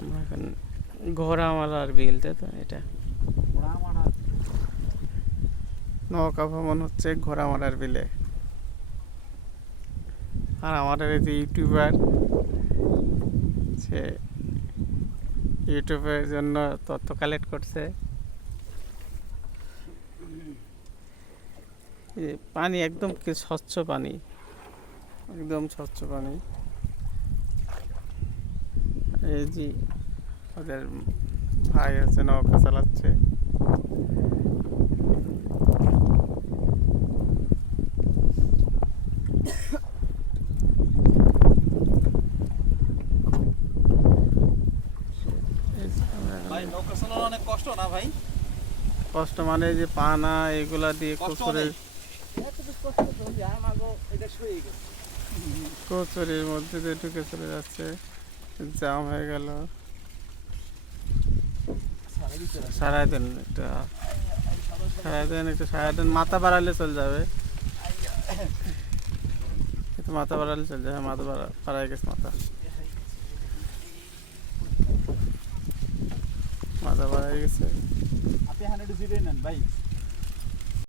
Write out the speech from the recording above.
আমরা এখন ঘোড়ামারার বিল, তাই তো? এটা নৌকা ভ্রমণ হচ্ছে ঘোড়ামারার বিলে। আর আমাদের এই যে ইউটিউবার, সে ইউটিউবের জন্য তথ্য কালেক্ট করছে। পানি একদম স্বচ্ছ পানি, একদম স্বচ্ছ পানি। এই যে ওদের ভাই আছে, নৌকা চালাচ্ছে। ভাই নৌকা চালানো অনেক কষ্ট না ভাই? কষ্ট মানে যে পানা এগুলা দিয়ে কচুরির কচুরির মধ্যে দিয়ে ঢুকে চলে যাচ্ছে, জাম হয়ে গেল। সারাদিন সারাদিন মাথা বাড়ালে চলে যাবে, মাথা বাড়ালে চলে যাবে। মাথা বাড়ায় গেছে, মাথা বাড়ায় গেছে। আপনি 100 নেন ভাই।